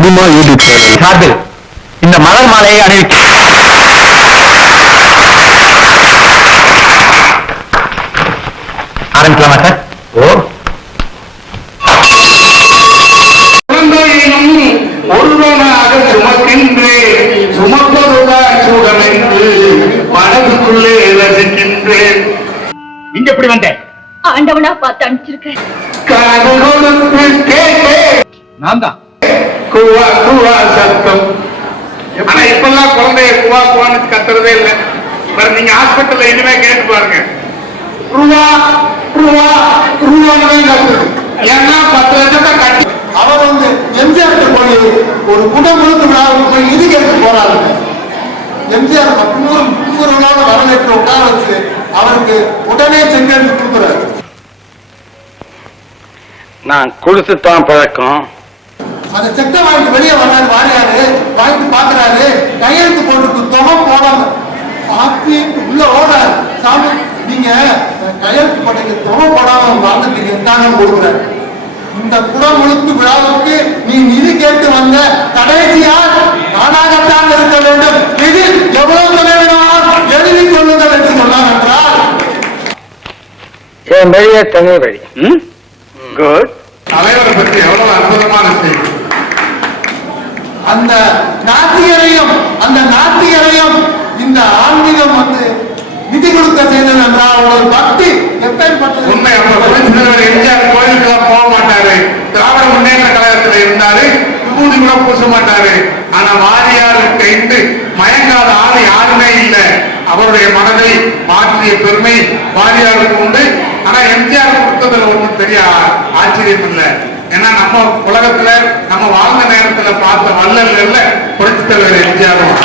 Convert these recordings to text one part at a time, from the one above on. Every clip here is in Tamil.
அதிகமா சார்பில் இந்த மலர் மாலையை அணிவிக்க ஆரம்பிக்கலாமா சார்? ஓ ஒருவனாக சுமக்கின்றே சுமப்பதுதான் சூடமென்று மனதுக்குள்ளே ரசிக்கின்றேன். இங்க எப்படி வந்தேன்? ஆண்டவனா பார்த்து அனுப்பிச்சிருக்க. காதலோடு கேட்டேன் நான் தான். குவா குவா சத்தம். ஆனா இப்பெல்லாம் குழந்தைய குவா குவான்னு கத்துறதே இல்லை. நீங்க ஹாஸ்பிட்டல்ல இனிமே கேட்டு பாருங்க. ரூவா ரூவா ரூவான்னு கத்துது. ஏன்னா 10 லட்சத்தை கட்டி அவர் வந்து எம்ஜிஆர் போய் ஒரு குடமுழுக்கு விழாவுக்கு போய் இது கேட்டு போறாரு. எம்ஜிஆர் முன்னூறு வரவேற்று உட்கார வச்சு அவருக்கு உடனே செக் எடுத்து கொடுக்குறாரு. நான் கொடுத்துத்தான் பழக்கம். அந்த செக்கை வாங்கிட்டு வெளியே வர்றாரு. வாரியாரு வாங்கிட்டு பாக்குறாரு. கையெழுத்து போட்டு தொகை போடாம பாப்பி உள்ள ஓடாரு. சாமி நீங்க கையெழுத்து போட்டீங்க தொகை போடாம வாழ்ந்துட்டீங்க தாங்க கொடுக்குறாரு. இந்த குடமுழுக்கு விழாவுக்கு நீ நிதி கேட்டு வந்த கடைசியா நானாகத்தான் இருக்க வேண்டும். நிதி எவ்வளவு தொலைவினால் எழுதி கொள்ளுங்கள் என்று சொன்னார் என்றால் என் வழியே தனி வழி. குட். தலைவரை பற்றி எவ்வளவு அற்புதமான செய்தி. அந்த நாத்திகரையும் இந்த ஆன்மீகம் வந்து நிதி கொடுக்க செய்தது என்றால் அவருடைய பக்தி எப்பேற்பட்டது. உண்மை. எம்ஜிஆர் கோயிலுக்கெல்லாம் போக மாட்டாரு. திராவிட முன்னேற்ற கழகத்தில் இருந்தாரு. விபூதி கூட பூச மாட்டாரு. ஆனா வாரியாருக்கு இன்று மயங்காத ஆள் யாருமே இல்லை. அவருடைய மனதை மாற்றிய பெருமை வாரியாருக்கு உண்டு. ஆனா எம்ஜிஆர் கொடுத்ததுல ஒன்றும் பெரிய ஆச்சரியம் இல்லை. ஏன்னா நம்ம உலகத்துல நம்ம வாழ்ந்த நேரத்துல பார்த்த வள்ளல்கள்ல புரட்சி தலைவர் எம்ஜிஆரும்.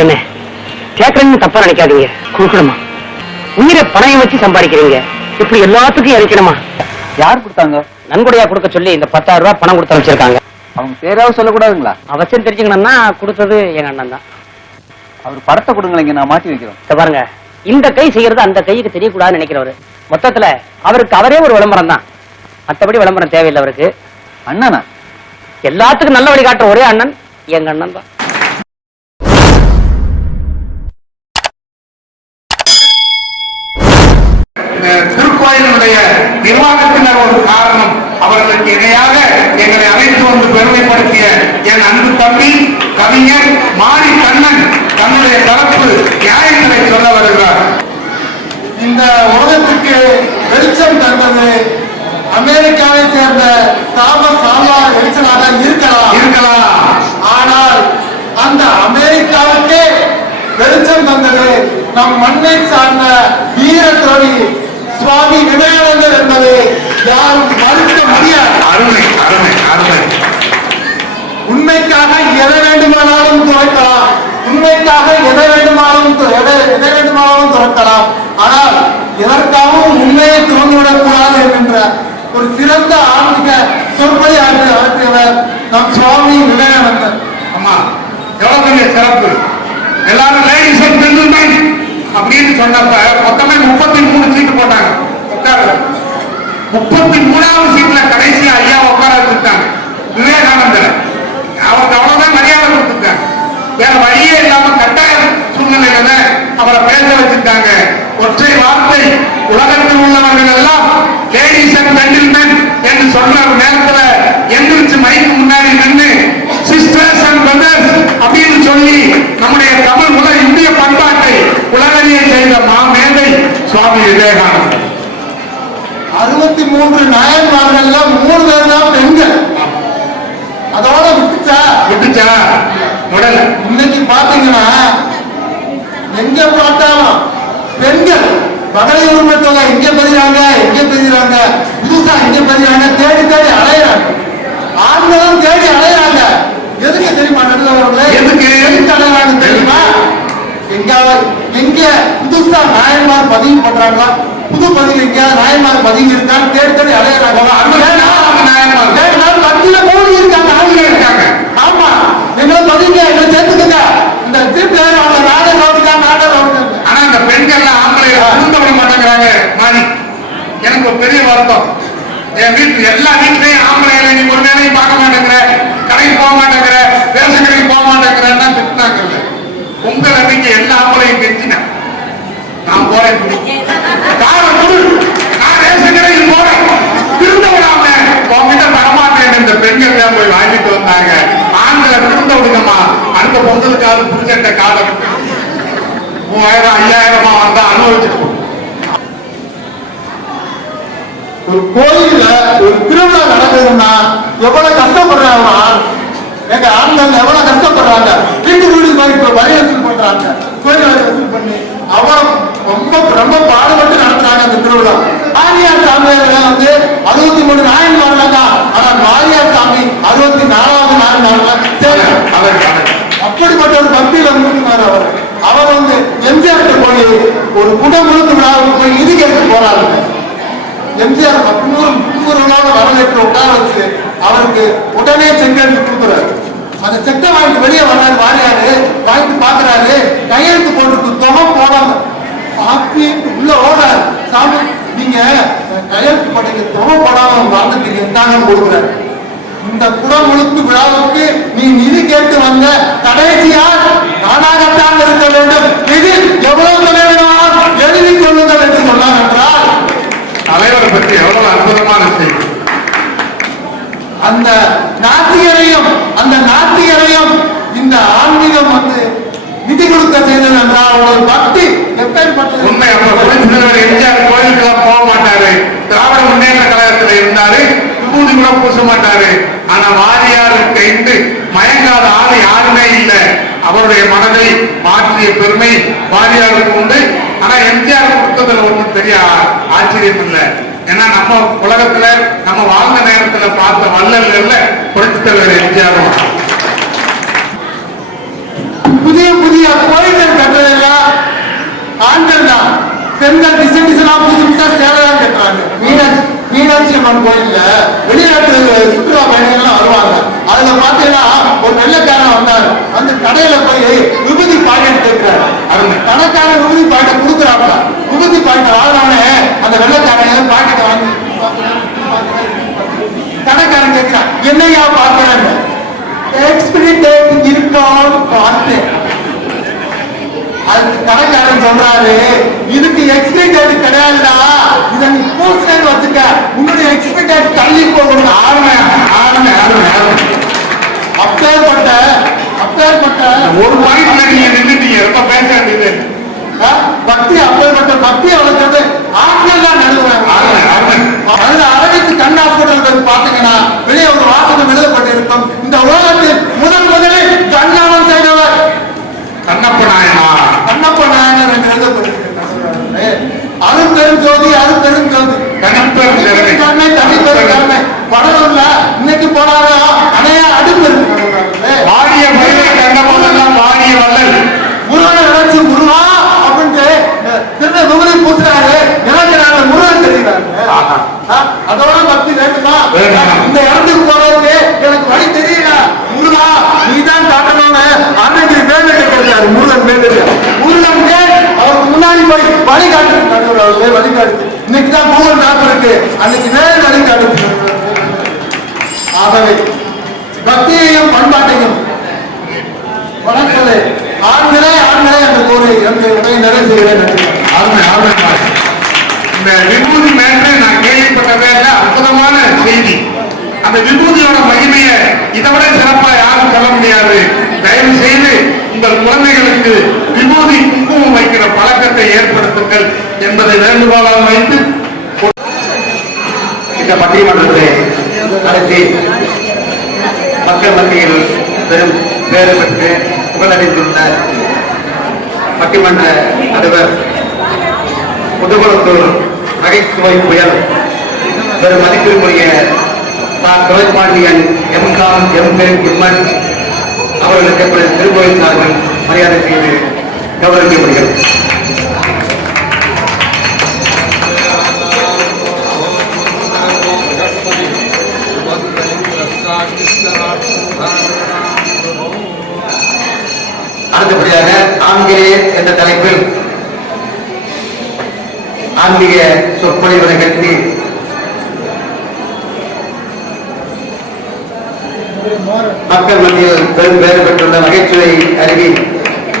என்ன கேட்கறேன்னு தப்பா நினைக்காதீங்க. கொடுக்கணுமா? உயிரை பணையம் வச்சு சம்பாதிக்கிறீங்க. இப்படி எல்லாத்துக்கும் இறக்கணுமா? யார் கொடுத்தாங்க? நன்கொடையா கொடுக்க சொல்லி இந்த 10,000 ரூபாய் பணம் கொடுத்து வச்சிருக்காங்க. அவங்க பேராவது சொல்லக்கூடாதுங்களா? அவசியம் தெரிஞ்சுக்கணும்னா கொடுத்தது எங்க அண்ணன் தான். அவர் படத்தை கொடுங்களேங்க, நான் மாட்டி வைக்கிறோம். பாருங்க, இந்த கை செய்யறது அந்த கைக்கு தெரியக்கூடாதுன்னு நினைக்கிறவரு. மொத்தத்துல அவருக்கு அவரே ஒரு விளம்பரம் தான். மற்றபடி விளம்பரம் தேவையில்லை அவருக்கு. அண்ணனா? எல்லாத்துக்கும் நல்ல வழி காட்டுற ஒரே அண்ணன் எங்க அண்ணன் தான். திருக்கோயிலுடைய நிர்வாகத்தினர் ஒரு காரணம். அவர்களுக்கு இணையாக எங்களை அழைத்து வந்து பெருமைப்படுத்திய என் அன்பு தம்பி கவிஞர் மாரி கண்ணன் தன்னுடைய தரப்பு நியாயங்களை சொல்ல வருகிறார். இந்த உலகத்துக்கு வெளிச்சம் தந்தது அமெரிக்காவை சேர்ந்த தாமஸ் ஆல்வா எடிசனாக இருக்கலாம். ஆனால் அந்த அமெரிக்காவுக்கே வெளிச்சம் தந்தது நம் மண்ணை சார்ந்த வீர துறவி சுவாமி விவேகானந்தர் என்பது யாரும் மறுக்க முடியாது. அருமை அருமை அருமை. உண்மைக்காக எதை வேண்டுமானாலும் துறக்கலாம். உண்மைக்காக எதை வேண்டுமானாலும் துறக்கலாம். ஆனால் எதற்காகவும் உண்மையை துறந்துவிடக் கூடாது என்கின்ற ஒரு சிறந்த ஆன்மீக சொற்பொழி ஆற்றியவர் நம் சுவாமி விவேகானந்தர். ஆமா, எவ்வளவு பெரிய சிறப்பு. எல்லாரும் லேடிஸ் அண்ட் ஜென்டில்மேன் அப்படின்னு சொன்னப்ப மொத்தமே 33 சீட்டு போட்டாங்க. 33வது சீட்ல கடைசியா ஐயா உட்கார வச்சுட்டாங்க விவேகானந்தர். அவருக்கு அவ்வளவுதான் மரியாதை கொடுத்துருக்காங்க. வேற வழியே இல்லாம கட்டாய சூழ்நிலையில அவரை பேச வச்சுட்டாங்க. ஒற்றை வார்த்தை, உலகத்தில் உள்ளவர்கள் எல்லாம் லேடிஸ் அண்ட் ஜென்டில்மேன் என்று சொன்ன நேரத்துல எந்திரிச்சு மைக்கு முன்னாடி நின்று சிஸ்டர்ஸ் அண்ட் பிரதர்ஸ் அப்படின்னு சொல்லி நம்முடைய தமிழ் முதல் இந்திய பண்பாட்டை உலகறிய செய்த மாமேதை சுவாமி விவேகானந்தர். 63 நாயன்மார்கள் 3 பேர் தான் பெண்கள். அதோட விட்டுச்சா உடல். இன்னைக்கு பாத்தீங்கன்னா எங்க பார்த்தாலும் பெண்கள் மகளிர் உரிமை தொகை எங்க பதிறாங்க புதுசா எங்க பதிறாங்க தேடி அலையிறாங்க. ஆண்களும் தேடி அலையிறாங்க. எதுக்கு தெரியுமா? எதுக்கு அலையிறாங்க தெரியுமா? எங்க புதுசா நாயன்மார் பதிவு பண்றாங்களா? புது பதிவு எங்க நாயன்மார் பதிவு இருக்கான்னு தேடி அலையிறாங்க. மத்தியில மூணு இருக்காங்க, ஆண்கள் இருக்காங்க. ஆமா, எங்களை பதிவுங்க, எங்களை சேர்த்துக்கங்க. இந்த திருப்பி அவங்க நாடகம் ஆனா இந்த பெண்கள் ஆண்களை புரிந்து விட மாட்டேங்கிறாங்க. மாறி எனக்கு ஒரு பெரிய வருத்தம். என் வீட்டு எல்லா வீட்லயும் ஆம்பளை நீ ஒரு வேலையும் பார்க்க மாட்டேங்கிற, கடைக்கு போக மாட்டேங்கிற, ரேஷன் கடைக்கு போக மாட்டேங்கிறன்னா திட்டினாங்கல்ல. உங்கள் அன்னைக்கு எல்லா ஆம்பளையும் கெஞ்சினேன், நான் போறேன், காரணம் கொடு, நான் ரேஷன் கடைக்கு போறேன், திருந்த விடாம உங்ககிட்ட வரமாட்டேன். இந்த பெண்கள் தான் போய் வாங்கிட்டு வந்தாங்க. ஆண்களை திருந்த விடுங்கம்மா, அடுத்த பொங்கலுக்காவது புரிஞ்ச காலம் 3000 5000 வந்தா அனுபவிச்சுட்டு. ஒரு கோயில்ல ஒரு திருவிழா நடக்குதுன்னா எவ்வளவு கஷ்டப்படுறாங்க. எங்க ஆண்கள் எவ்வளவு கஷ்டப்படுறாங்க. வீட்டு வீடு மாதிரி இப்ப வரி வசூல் பண்றாங்க, கோயில் வரி வசூல் பண்ணி அவ்வளவு ரொம்ப ரொம்ப பாடுபட்டு நடத்துறாங்க அந்த திருவிழா. மாரியார் சாமியார் வந்து 63 நாயன்மார்ல, ஆனா மாரியார் சாமி 64வது நாயன்மார்ல. அப்படிப்பட்ட ஒரு பக்தியில இருந்தார் அவர். அவர் வந்து எம்ஜிஆர் போய் ஒரு குடமுழுக்கு விழாவுக்கு போய் நிதி கேட்டு போறாரு. எம்ஜிஆர் 300 வரவேற்று உட்கார வச்சு அவருக்கு உடனே செக் எடுத்து கொடுக்குறாரு. அந்த செக்கை வாங்கிட்டு வெளியே வர்றாரு. வாரியாரு வாங்கிட்டு பாக்குறாரு, கையெழுத்து போட்டு தொகை போடாம உள்ள ஓடாரு. சாமி நீங்க கையெழுத்து போட்டீங்க, தொகை போடாம வாழ்ந்துட்டீங்க, தாங்க கொடுக்குறாரு. இந்த குடமுழுக்கு விழாவுக்கு நீ நிதி கேட்டு வந்த கடைசியா நானாகத்தான் இருக்க வேண்டும். நிதி எவ்வளவு தொலைவினால் எழுதி கொள்ளுங்கள் என்று சொன்னார் என்றால் தலைவரை பற்றி எவ்வளவு அற்புதமான செய்தி. அந்த நாத்திகரையும் இந்த ஆன்மீகம் வந்து நிதி கொடுக்க செய்தது என்றால் அவருடைய பக்தி எப்பேற்பட்டது. உண்மை. அப்ப புரட்சித்தலைவர் எம்ஜிஆர் கோயிலுக்கெல்லாம் போக மாட்டாரு, திராவிட முன்னேற்ற கழகத்துல இருந்தாரு, விபூதி கூட பூச மாட்டாரு. ஆனா வாரியாருக்கு இன்று மயங்காத ஆளு யாருமே இல்லை. அவருடைய மனதை மாற்றிய பெருமை வாரியாருக்கு உண்டு. ஆனா எம்ஜிஆர் கொடுத்ததுல ஒன்றும் பெரிய ஆச்சரியம் இல்லை. ஏன்னா நம்ம உலகத்துல நம்ம வாழ்ந்த நேரத்துல பார்த்த வள்ளல்கள்ல புரட்சித்தலைவர் எம்ஜிஆரும். புதிய புதிய கோயில்கள் கட்டுறதெல்லாம் ஆண்கள் தான். பெண்கள் டிசைனா புதுசு புதுசா சேலைதான் கட்டுறாங்க. மீனாட்சி அம்மன் கோயில்ல வெளிநாட்டு சுற்றுலா பயணிகள்லாம் வருவாங்க. அதுல பாத்தீங்கன்னா ஒரு வெள்ளைக்காரன் வந்தாரு, அந்த கடையில போய் விபூதி பாக்கெட் கேட்கிறாரு. கடைக்காரன் விபூதி பாக்கெட் கொடுக்குறாங்க. விபூதி பாக்கெட் வாங்கினோடனே அந்த வெள்ளைக்காரன் பாக்கெட்டை வாங்கி கடைக்காரன் கேட்கிறான், என்னையா பாக்குறாங்க, எக்ஸ்பிரி டேட் இருக்கான்னு பார்த்தேன். அதுக்கு கடைக்காரன் சொல்றாரு, இதுக்கு எக்ஸ்பிரி டேட் கிடையாதுடா, இதை நீ பூசினு வச்சுக்க, உன்னுடைய எக்ஸ்பிரி டேட் தள்ளி போகணும். அப்பேற்பட்ட ஒரு பாயிண்ட்ல நீங்க நின்றுட்டீங்க, ரொம்ப பேச வேண்டியது. பக்தி, அப்பேற்பட்ட பக்தி வளர்க்கிறது ஆட்கள் தான் நடுவாங்க. அதுல அரவிந்த் கண் ஹாஸ்பிட்டல் பாத்தீங்கன்னா வெளியே ஒரு வாசகம் எழுதப்பட்டிருக்கும், இந்த உலகத்தில் முதலில் கண்ணாமம் செய்தவர் கண்ணப்ப நாயனார் என்று எழுதப்பட்டிருக்கிறது. அரும்பெரும் ஜோதி, அரும்பெரும் ஜோதி, தனிப்பெரும் கண்ணை தனிப்பெரும் கண்ணை படம்ல இன்னைக்கு போனாலும் அணையா அடுப்பு வாடிய பயிரை கண்ட போதெல்லாம் வாடிய வள்ளல் முருகனை நினைச்சு முருகா அப்படின்ட்டு திரும்ப விபதி பூசுறாரு. எனக்கு நான் முருகன் தெரியுறாரு. அதோட பக்தி வேண்டுமா? இந்த இடத்துக்கு போறதுக்கு எனக்கு வழி தெரியல, முருகா நீதான் காட்டணும்னு அன்னைக்கு மேல்நிலை கேட்டாரு. முருகன் மேல்நிலை அவருக்கு முன்னாடி போய் வழிகாட்டு வழிகாட்டு. இன்னைக்கு தான் கூகுள் மேப் இருக்கு, அன்னைக்கு மேல் வழிகாட்டு. ஆகவே பக்தியையும் பண்பாட்டையும் வணக்கலை ஆண்களே என்று கூறி என்னுடைய உரையை நிறைவு செய்கிறேன். இந்த விபூதி மேற்று நான் கேள்விப்பட்டதே அற்புதமான செய்தி. அந்த விபூதியோட மகிமையை இதை விட சிறப்பா யாரும் சொல்ல முடியாது. தயவு செய்து உங்கள் குழந்தைகளுக்கு விபூதி குங்குமம் வைக்கிற பழக்கத்தை ஏற்படுத்துங்கள் என்பதை வேண்டுகோளாக வைத்து இந்த பட்டிமன்றத்தை நடத்தி மக்கள் மத்தியில் பெரும் பேறு பெற்று புகழடைந்துள்ள பட்டிமன்ற நடுவர் முதுகுளத்தூர் நகைச்சுவை புயல் பெரும் மதிப்பிற்குரிய துரைபாண்டியன் எம்என் அவர்களுக்கு திருக்கோயில் சார்பில் மரியாதை செய்து கௌரவிக்கப்படுகிறது. அடுத்தபடியாக ஆங்கிலேயர் என்ற தலைப்பில் ஆன்மீக சொற்பொழிவு நிகழ்த்தி மாறன் மக்கள் மத்தியில் பெரும் பேறு பெற்றுள்ள நகைச்சுவை அறிவி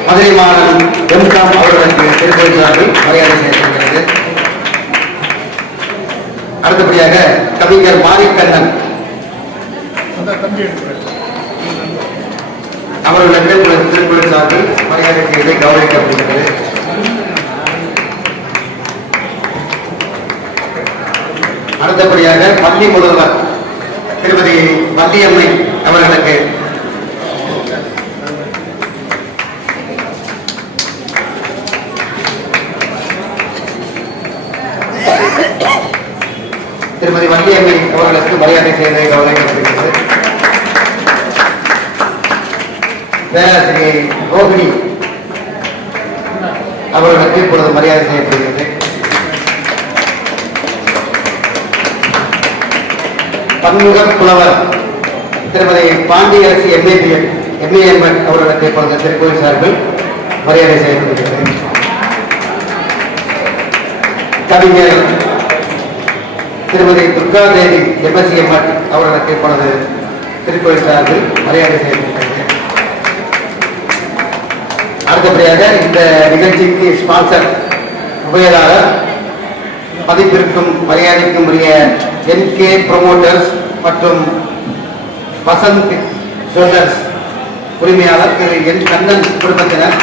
மதுரை மாணவன் எம்காம் அவர்களுக்கு திருப்பதிசார்கள் மரியாதை செய்யப்படுகிறது. அடுத்தபடியாக கவிஞர் மாரிக்கண்ணன் அவர்களுக்கு திருப்பதிசார்கள் மரியாதை செய்து கௌரவிக்கப்படுகிறது. அடுத்தபடியாக பள்ளி முதல்வர் திருமதி வள்ளியம்மை அவர்களுக்கு மரியாதை செய்து கௌரவிக்கப்படுகிறது. பேராசிரியை ரோகிணி அவர்களுக்கு இப்பொழுது மரியாதை செய்யப்படுகிறது. பன்முக புலவர் திருமதி பாண்டியரசி எம்ஏஎம் அவர்களுக்கு இப்பொழுது திருக்கோயில் சார்பில் மரியாதை செய்யப்படுகிறது. கவிஞர் திருமதி துர்காதேவி எம்எஸ்சிஎம் அவர்களுக்கு இப்பொழுது திருக்கோயில் சார்பில் மரியாதை செய்யப்படுகிறது. அடுத்தபடியாக இந்த நிகழ்ச்சிக்கு ஸ்பான்சர் உபயதாரர் மதிப்பிற்கும் மரியாதைக்கும் உரிய என்கே ப்ரொமோட்டர்ஸ் மற்றும் வசந்த் ஜுவல்லர்ஸ் உரிமையாளர் திரு என் கண்ணன் குடும்பத்தினர்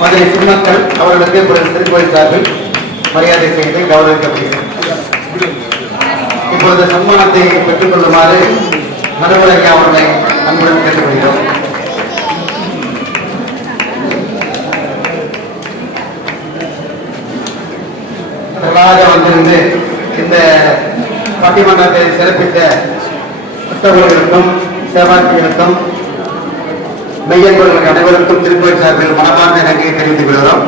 மதுரை சுமக்கள் அவர்களுக்கு திருக்கோயில் சார்பில் மரியாதை செய்து கௌரவிக்கப்படுகிறது. இப்பொழுது சன்மானத்தை பெற்றுக் கொள்ளுமாறு மறுமலையா அவர்களை அன்புடன் கேட்டுக்கொள்கிறோம். வந்திருந்து இந்த பட்டிமன்றத்தை சிறப்பித்த புத்தகர்களுக்கும் சேவார்த்திகளுக்கும் மெய்யன்பர்களுக்கு அனைவருக்கும் திருக்கோயில் சார்பில் மனமார்ந்த நன்றியை தெரிவித்துக் கொள்கிறோம்.